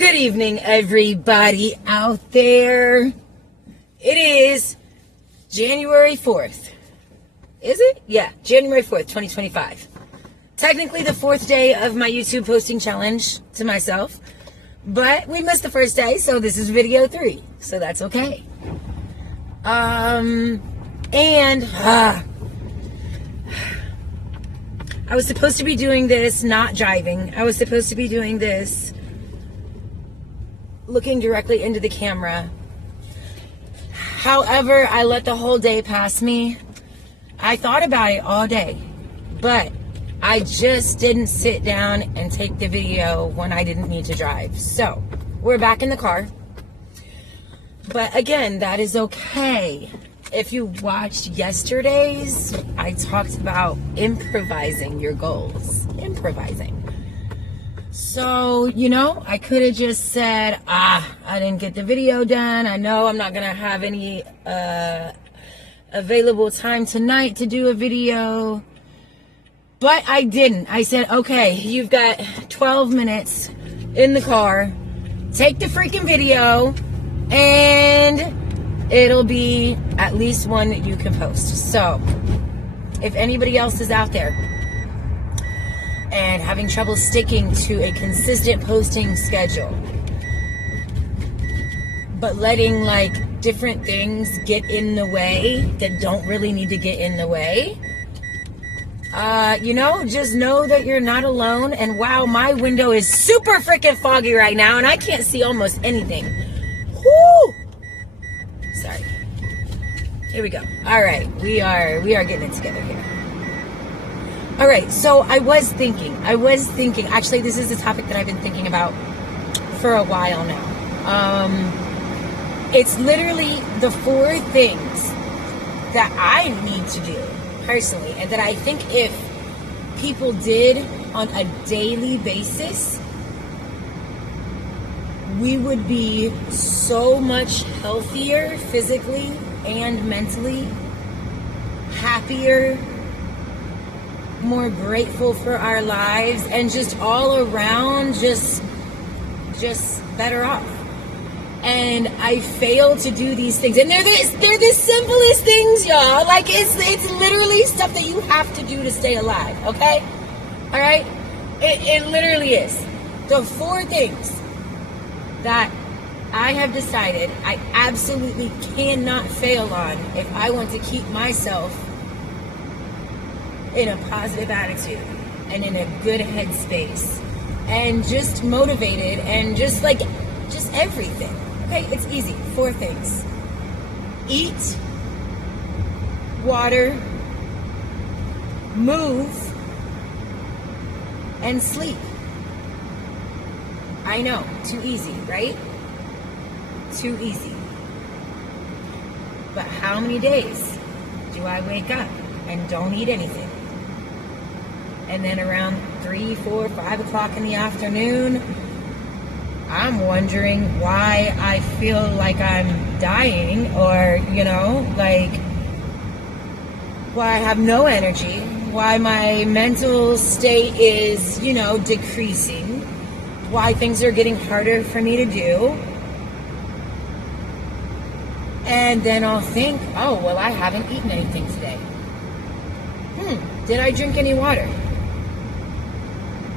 Good evening, everybody out there. It is January 4th. Is it? Yeah, January 4th, 2025. Technically the fourth day of my YouTube posting challenge to myself, but we missed the first day, so this is video 3, so that's okay. I was supposed to be doing this not driving. I was supposed to be doing this looking directly into the camera. However, I let the whole day pass me. I thought about it all day, but I just didn't sit down and take the video when I didn't need to drive. So we're back in the car. But again, that is okay. If you watched yesterday's, I talked about improvising your goals. Improvising. So, I could have just said, I didn't get the video done. I know I'm not going to have any available time tonight to do a video. But I didn't. I said, okay, you've got 12 minutes in the car. Take the freaking video and it'll be at least one that you can post. So, if anybody else is out there and having trouble sticking to a consistent posting schedule, but letting different things get in the way that don't really need to get in the way, just know that you're not alone. And wow, my window is super freaking foggy right now and I can't see almost anything. Whoo! Sorry. Here we go. All right, we are getting it together here. All right, so I was thinking, actually this is a topic that I've been thinking about for a while now. It's literally the 4 things that I need to do personally, and that I think if people did on a daily basis, we would be so much healthier physically and mentally, happier, more grateful for our lives, and just all around just better off. And I fail to do these things, and they're the simplest things, y'all. It's literally stuff that you have to do to stay alive. Okay, all right. It literally is the 4 things that I have decided I absolutely cannot fail on if I want to keep myself in a positive attitude and in a good headspace and just motivated and just everything. Okay, it's easy. 4 things: eat, water, move, and sleep. I know, too easy, right? Too easy. But how many days do I wake up and don't eat anything? And then around 3, 4, 5 o'clock in the afternoon, I'm wondering why I feel like I'm dying, or, why I have no energy, why my mental state is, decreasing, why things are getting harder for me to do. And then I'll think, oh, well, I haven't eaten anything today. Did I drink any water?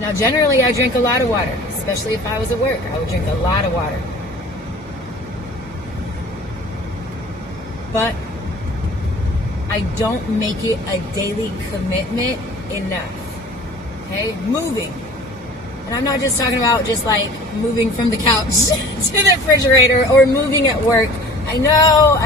Now, generally, I drink a lot of water, especially if I was at work. I would drink a lot of water. But I don't make it a daily commitment enough. Okay? Moving. And I'm not just talking about moving from the couch to the refrigerator or moving at work. I know.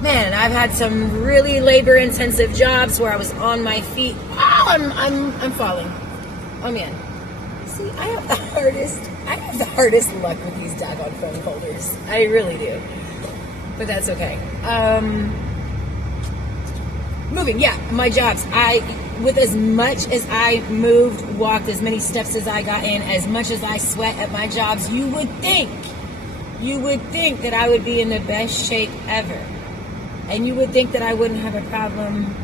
Man, I've had some really labor-intensive jobs where I was on my feet. Oh, I'm falling. Oh man. See, I have the hardest luck with these doggone phone holders. I really do. But that's okay. Moving, yeah, my jobs. With as much as I moved, walked, as many steps as I got in, as much as I sweat at my jobs, you would think that I would be in the best shape ever. And you would think that I wouldn't have a problem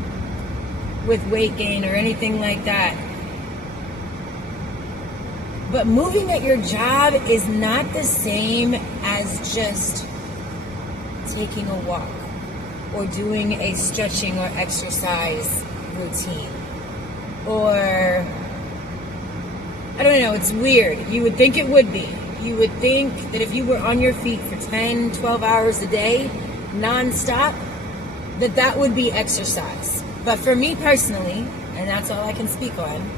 with weight gain or anything like that. But moving at your job is not the same as just taking a walk or doing a stretching or exercise routine. Or, I don't know, it's weird. You would think it would be. You would think that if you were on your feet for 10, 12 hours a day, nonstop, that would be exercise. But for me personally, and that's all I can speak on,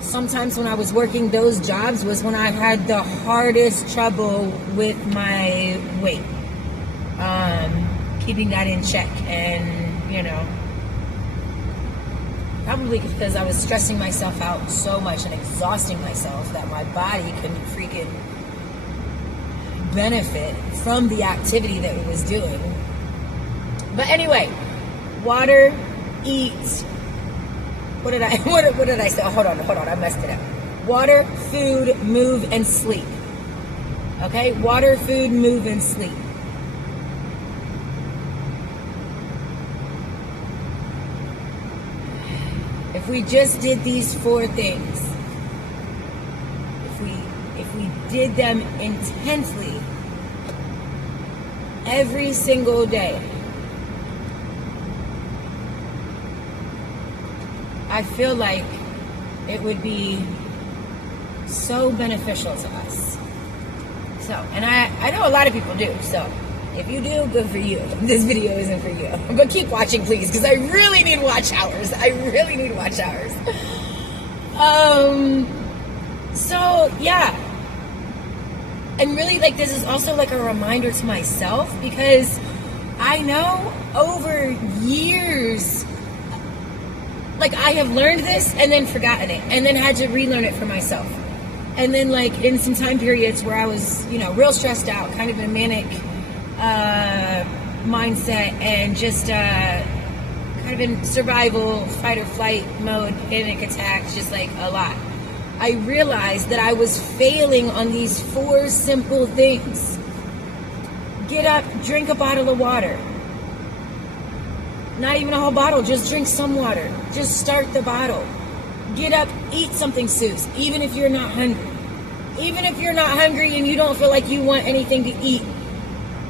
sometimes when I was working those jobs was when I had the hardest trouble with my weight. Keeping that in check. And, you know, probably because I was stressing myself out so much and exhausting myself that my body couldn't freaking benefit from the activity that it was doing. But anyway, water, eat. What did I say? Oh, hold on, I messed it up. Water, food, move, and sleep. Okay? Water, food, move, and sleep. If we just did these 4 things, if we did them intensely every single day, I feel like it would be so beneficial to us. So, and I know a lot of people do, so if you do, good for you. This video isn't for you. But keep watching, please, because I really need watch hours. So, yeah. And really, like, this is also like a reminder to myself, because I know over years, like, I have learned this and then forgotten it and then had to relearn it for myself. And then, like, in some time periods where I was, you know, real stressed out, kind of in a manic mindset, and just kind of in survival, fight or flight mode, panic attacks, just like a lot. I realized that I was failing on these 4 simple things. Get up, drink a bottle of water. Not even a whole bottle, just drink some water. Just start the bottle. Get up, eat something, Seuss, even if you're not hungry. Even if you're not hungry and you don't feel like you want anything to eat,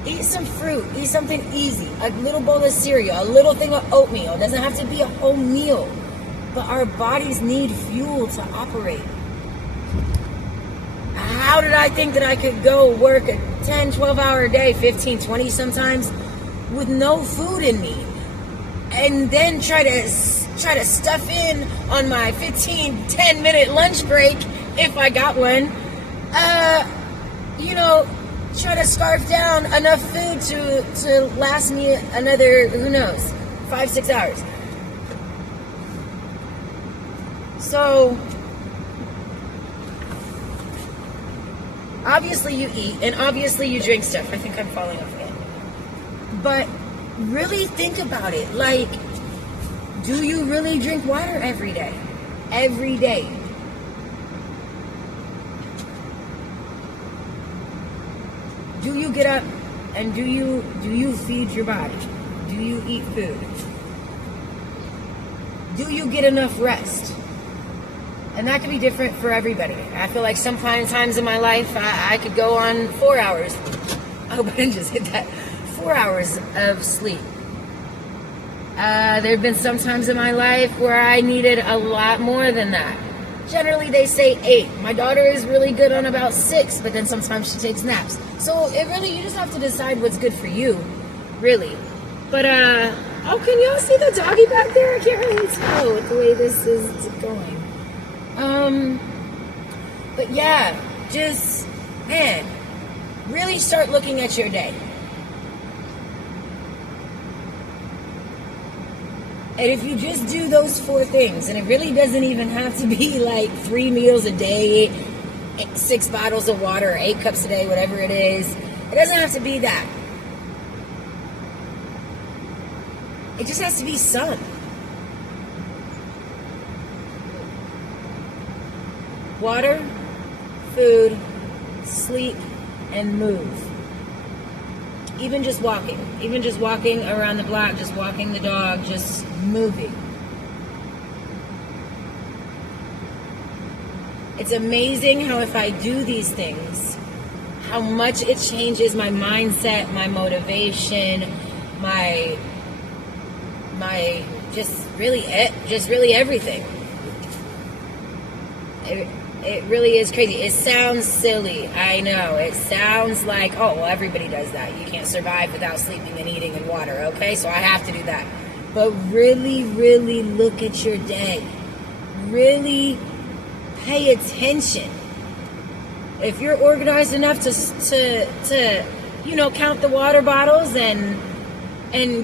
eat some fruit, eat something easy, a little bowl of cereal, a little thing of oatmeal. It doesn't have to be a whole meal, but our bodies need fuel to operate. How did I think that I could go work a 10, 12 hour day, 15, 20 sometimes, with no food in me? And then try to stuff in on my 15, 10-minute lunch break, if I got one, you know, try to scarf down enough food to last me another, who knows, 5, 6 hours. So, obviously you eat, and obviously you drink stuff. I think I'm falling off again. But really think about it. Like, do you really drink water every day? Every day. Do you get up and do you feed your body? Do you eat food? Do you get enough rest? And that could be different for everybody. I feel like sometimes in my life I could go on 4 hours. I hope I didn't just hit that. 4 hours of sleep. There have been some times in my life where I needed a lot more than that. Generally, they say 8. My daughter is really good on about 6, but then sometimes she takes naps. So it really, you just have to decide what's good for you, really. But, oh, can y'all see the doggy back there? I can't really tell with the way this is going. But yeah, just, man, really start looking at your day. And if you just do those 4 things, and it really doesn't even have to be like 3 meals a day, 6 bottles of water, 8 cups a day, whatever it is. It doesn't have to be that. It just has to be some. Water, food, sleep, and move. Even just walking around the block, just walking the dog, just moving. It's amazing how if I do these things, how much it changes my mindset, my motivation, my just really everything. It really is crazy. It sounds silly. I know. It sounds like, oh, well, everybody does that. You can't survive without sleeping and eating and water. Okay, so I have to do that. But really, really look at your day. Really pay attention. If you're organized enough to count the water bottles and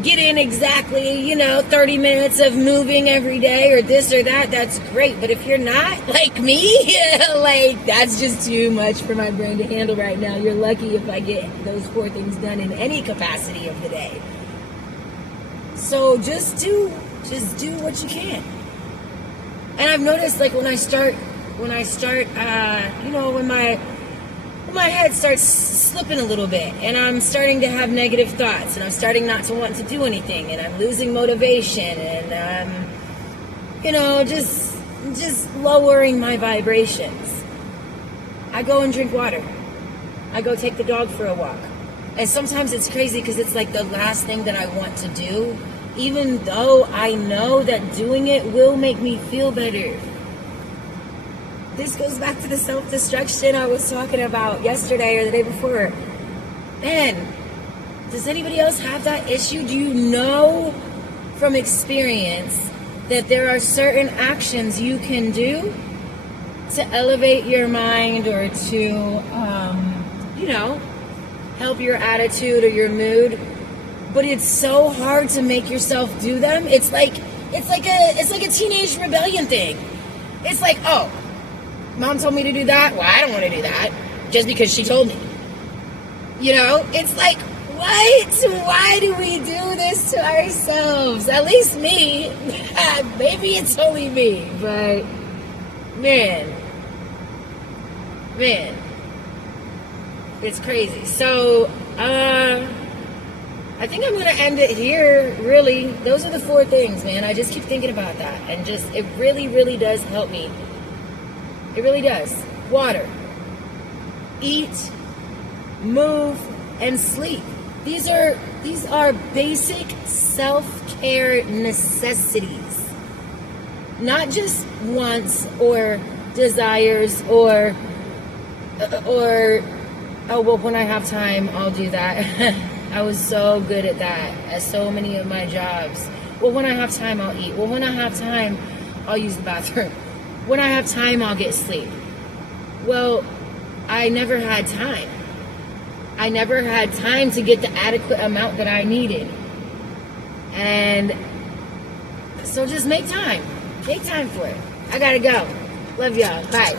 get in exactly, 30 minutes of moving every day or this or that, that's great. But if you're not like me, like that's just too much for my brain to handle right now. You're lucky if I get those 4 things done in any capacity of the day. So just do what you can. And I've noticed, like, when I start, when my head starts slipping a little bit and I'm starting to have negative thoughts and I'm starting not to want to do anything and I'm losing motivation and just lowering my vibrations, I go and drink water. I go take the dog for a walk. And sometimes it's crazy because it's like the last thing that I want to do, even though I know that doing it will make me feel better. This goes back to the self-destruction I was talking about yesterday or the day before. Man, does anybody else have that issue? Do you know from experience that there are certain actions you can do to elevate your mind or to, help your attitude or your mood? But it's so hard to make yourself do them. It's like a teenage rebellion thing. It's like, oh, Mom told me to do that. Well, I don't want to do that just because she told me. It's like, what? Why do we do this to ourselves? At least me. Maybe it's only me, but man, it's crazy. So, I think I'm going to end it here, really. Those are the 4 things, man. I just keep thinking about that. And it really, really does help me. It really does. Water. Eat, move, and sleep. These are basic self-care necessities. Not just wants or desires or oh, well, when I have time, I'll do that. I was so good at that at so many of my jobs. Well, when I have time, I'll eat. Well, when I have time, I'll use the bathroom. When I have time, I'll get sleep. Well, I never had time. I never had time to get the adequate amount that I needed. And so just make time. Make time for it. I gotta go. Love y'all. Bye.